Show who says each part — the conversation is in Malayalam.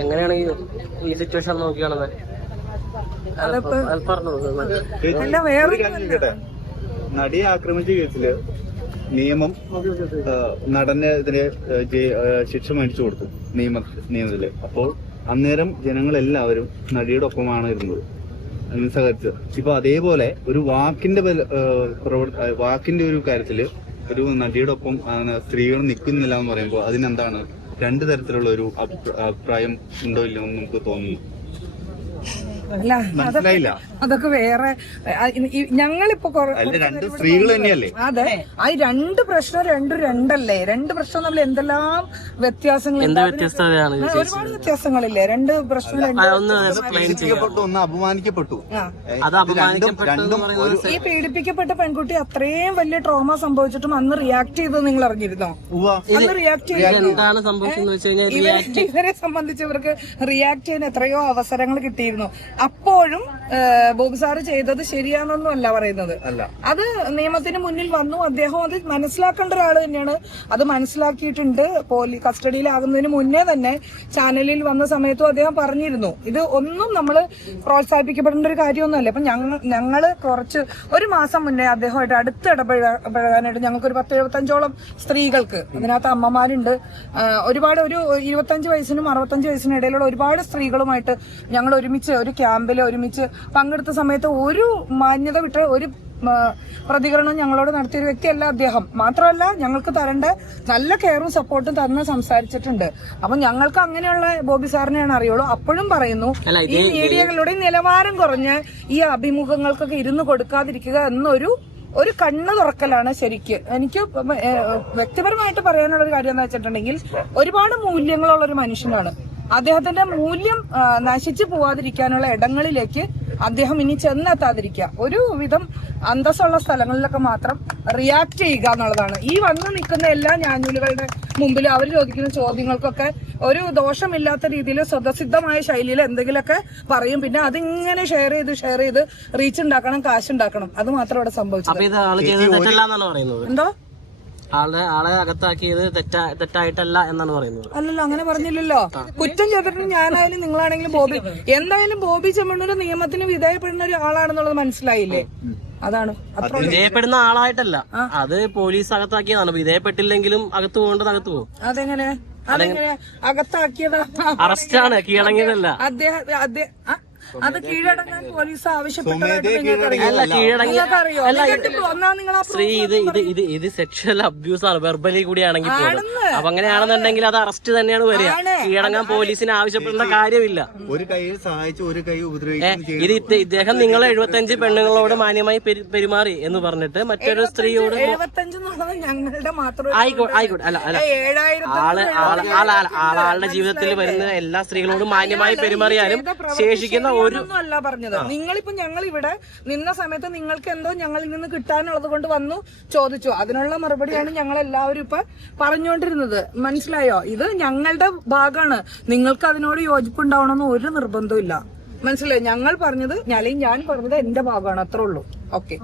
Speaker 1: എങ്ങനെയാണ് ഈ സിറ്റുവേഷൻ നോക്കിയാണത്
Speaker 2: അല്ല വേറെ?
Speaker 3: നടിയെ ആക്രമിച്ച കേസിൽ നിയമം നടന് ഇതിന് ശിക്ഷ മേടിച്ചു കൊടുത്തു നിയമ നിയമത്തിൽ അപ്പോൾ അന്നേരം ജനങ്ങളെല്ലാവരും നടിയുടെ ഒപ്പമാണ് ഇരുന്നത്. അതിന് സഹകരിച്ചത്. ഇപ്പൊ അതേപോലെ ഒരു വാക്കിന്റെ വാക്കിന്റെ ഒരു കാര്യത്തിൽ ഒരു നടിയുടെ ഒപ്പം സ്ത്രീകൾ നിൽക്കുന്നില്ല എന്ന് പറയുമ്പോൾ അതിനെന്താണ് രണ്ട് തരത്തിലുള്ള ഒരു അഭിപ്രായം ഉണ്ടോ ഇല്ലെന്ന് നമുക്ക് തോന്നുന്നു.
Speaker 2: അല്ല അതൊക്കെ
Speaker 3: മനസ്സിലായില്ല.
Speaker 2: അതൊക്കെ വേറെ ഞങ്ങളിപ്പോ കൊറ-
Speaker 3: രണ്ട് സ്ത്രീകൾ തന്നെയല്ലേ?
Speaker 2: അതെ. ആ രണ്ട് പ്രശ്നം രണ്ടും രണ്ടല്ലേ? രണ്ട് പ്രശ്നം നമ്മൾ എന്തെല്ലാം വ്യത്യാസങ്ങൾ ഒരുപാട് വ്യത്യാസങ്ങളില്ലേ? രണ്ട് പ്രശ്നം രണ്ട്
Speaker 1: ഒന്ന്
Speaker 3: അപമാനിക്കപ്പെട്ടു.
Speaker 2: ഈ പീഡിപ്പിക്കപ്പെട്ട പെൺകുട്ടി അത്രയും വലിയ ട്രോമ സംഭവിച്ചിട്ടും അന്ന് റിയാക്ട് ചെയ്തത് നിങ്ങൾ അറിഞ്ഞിരുന്നോ? അന്ന് റിയാക്ട് ചെയ്തു ഇവരെ സംബന്ധിച്ച് ഇവർക്ക് റിയാക്ട് ചെയ്യാൻ എത്രയോ അവസരങ്ങൾ കിട്ടിയിരുന്നു. അപ്പോഴും ആ, സാറ് ചെയ്തത് ശരിയാണെന്നൊന്നും അല്ല പറയുന്നത്.
Speaker 3: അല്ല.
Speaker 2: അത് നിയമത്തിന് മുന്നിൽ വന്നു. അദ്ദേഹം അത് മനസ്സിലാക്കേണ്ട ഒരാൾ തന്നെയാണ്. അത് മനസ്സിലാക്കിയിട്ടുണ്ട്. പോലീസ് കസ്റ്റഡിയിലാകുന്നതിന് മുന്നേ തന്നെ ചാനലിൽ വന്ന സമയത്തും അദ്ദേഹം പറഞ്ഞിരുന്നു. ഇത് ഒന്നും നമ്മൾ പ്രോത്സാഹിപ്പിക്കപ്പെടേണ്ട ഒരു കാര്യമൊന്നുമല്ല. അപ്പൊ ഞങ്ങൾ ഞങ്ങൾ കുറച്ച് ഒരു മാസം മുന്നേ അദ്ദേഹമായിട്ട് അടുത്ത് ഇടപഴകാനായിട്ട് ഞങ്ങൾക്ക് ഒരു പത്ത് എഴുപത്തഞ്ചോളം സ്ത്രീകൾക്ക് അതിനകത്ത് അമ്മമാരുണ്ട്. ഒരുപാട് ഒരു ഇരുപത്തഞ്ച് വയസ്സിനും അറുപത്തഞ്ച് വയസ്സിനും ഇടയിലുള്ള ഒരുപാട് സ്ത്രീകളുമായിട്ട് ഞങ്ങൾ ഒരുമിച്ച് ഒരു ക്യാമ്പിൽ ഒരുമിച്ച് പങ്കെടുത്ത സമയത്ത് ഒരു മാന്യത വിട്ട് ഒരു പ്രതികരണം ഞങ്ങളോട് നടത്തിയ ഒരു വ്യക്തിയല്ല അദ്ദേഹം. മാത്രമല്ല ഞങ്ങൾക്ക് തരേണ്ട നല്ല കെയറും സപ്പോർട്ടും തന്ന് സംസാരിച്ചിട്ടുണ്ട്. അപ്പൊ ഞങ്ങൾക്ക് അങ്ങനെയുള്ള ബോബി സാറിനെയാണ് അറിയുള്ളൂ. അപ്പോഴും പറയുന്നു ഈ മീഡിയകളുടെ നിലവാരം കുറഞ്ഞ് ഈ അഭിമുഖങ്ങൾക്കൊക്കെ ഇരുന്ന് കൊടുക്കാതിരിക്കുക എന്നൊരു ഒരു കണ്ണ് തുറക്കലാണ് ശരിക്ക്. എനിക്ക് വ്യക്തിപരമായിട്ട് പറയാനുള്ള ഒരു കാര്യം എന്ന് വെച്ചിട്ടുണ്ടെങ്കിൽ ഒരുപാട് മൂല്യങ്ങളുള്ള ഒരു മനുഷ്യനാണ്. അദ്ദേഹത്തിന്റെ മൂല്യം നശിച്ചു പോവാതിരിക്കാനുള്ള ഇടങ്ങളിലേക്ക് അദ്ദേഹം ഇനി ചെന്നെത്താതിരിക്കുക. ഒരു വിധം അന്തസ്സുള്ള സ്ഥലങ്ങളിലൊക്കെ മാത്രം റിയാക്ട് ചെയ്യുക എന്നുള്ളതാണ്. ഈ വന്നു നിൽക്കുന്ന എല്ലാ ഞാനൂലുകളുടെ മുമ്പിൽ അവർ ചോദിക്കുന്ന ചോദ്യങ്ങൾക്കൊക്കെ ഒരു ദോഷമില്ലാത്ത രീതിയിൽ സ്വതസിദ്ധമായ ശൈലിയിൽ എന്തെങ്കിലുമൊക്കെ പറയും. പിന്നെ അതിങ്ങനെ ഷെയർ ചെയ്ത് ഷെയർ ചെയ്ത് റീച്ച് ഉണ്ടാക്കണം കാശ് ഉണ്ടാക്കണം. അത് മാത്രം ഇവിടെ സംഭവിച്ചത്.
Speaker 1: ചെയ്തത് പറയുന്നത്.
Speaker 2: എന്തോ?
Speaker 1: ആളെ ആളെ അകത്താക്കിയത് തെറ്റാ തെറ്റായിട്ടല്ല എന്നാണ് പറയുന്നത്.
Speaker 2: അല്ലല്ലോ അങ്ങനെ പറഞ്ഞില്ലല്ലോ. കുറ്റം ചെയ്തിട്ട് ഞാനായാലും നിങ്ങളാണെങ്കിലും ബോബി എന്തായാലും ബോബി ചെമ്മണ്ണൂര് നിയമത്തിന് വിധേയപ്പെടുന്ന ഒരാളാണെന്നുള്ളത് മനസ്സിലായില്ലേ? അതാണ്.
Speaker 1: വിധേയപ്പെടുന്ന ആളായിട്ടല്ല. അത് പോലീസ് അകത്താക്കിയതാണ് വിധേയപ്പെട്ടില്ലെങ്കിലും അകത്ത് പോകേണ്ടത് അകത്ത് പോകും.
Speaker 2: അതെങ്ങനെ? അതെങ്ങനെ? അകത്താക്കിയതാ?
Speaker 1: അറസ്റ്റാണ് കീഴടങ്ങിയതല്ല.
Speaker 2: അദ്ദേഹം അത് കീഴടങ്ങാൻ പോലീസ് ആവശ്യപ്പെട്ടതായിട്ട് നിങ്ങൾക്കറിയോ ഒന്നാ നിങ്ങൾ ആ
Speaker 1: ഇത് ഇത് ഇത് ഇത് സെക്ഷൽ അബ്യൂസ് ആണ്. വെർബലി കൂടിയാണെങ്കിൽ പോലും. അപ്പൊ അങ്ങനെയാണെന്നുണ്ടെങ്കിൽ അത് അറസ്റ്റ് തന്നെയാണ് വരിക. കീഴടങ്ങാൻ പോലീസിന് ആവശ്യപ്പെടേണ്ട കാര്യമില്ല.
Speaker 3: ഒരു കൈ സഹായിച്ച് ഒരു കൈ ഉപദ്രവിച്ചു
Speaker 1: ഇത് ഇദ്ദേഹം നിങ്ങൾ എഴുപത്തഞ്ച് പെണ്ണുങ്ങളോട് മാന്യമായി പെരു- പെരുമാറി എന്ന് പറഞ്ഞിട്ട് മറ്റൊരു സ്ത്രീയോട് ആയിക്കോട്ടെ ആയിക്കോട്ടെ. അല്ല അല്ല. ആൾ ആൾ ആൾ ആൾ ആൾ ആളുടെ ജീവിതത്തിൽ വരുന്ന എല്ലാ സ്ത്രീകളോടും മാന്യമായി പെരുമാറിയാലും ശേഷിക്കുന്ന ഒരു
Speaker 2: അല്ല പറഞ്ഞത്. നിങ്ങളിപ്പോ ഞങ്ങൾ ഇവിടെ നിന്ന സമയത്ത് നിങ്ങൾക്ക് എന്തോ ഞങ്ങളിൽ നിന്ന് കിട്ടാനുള്ളത് കൊണ്ട് വന്നു ചോദിച്ചു. അതിനുള്ള മറുപടിയാണ് ഞങ്ങൾ എല്ലാവരും ഇപ്പൊ പറഞ്ഞുകൊണ്ടിരുന്നത്. മനസ്സിലായോ? ഇത് ഞങ്ങളുടെ ഭാഗമാണ് നിങ്ങൾക്ക് അതിനോട് യോജിപ്പുണ്ടാവണമെന്ന് ഒരു നിർബന്ധവും ഇല്ല മനസ്സിലായോ? ഞങ്ങൾ പറഞ്ഞത് അല്ലെങ്കിൽ ഞാൻ പറഞ്ഞത് എന്റെ ഭാഗമാണ് അത്രേ ഉള്ളൂ. ഓക്കെ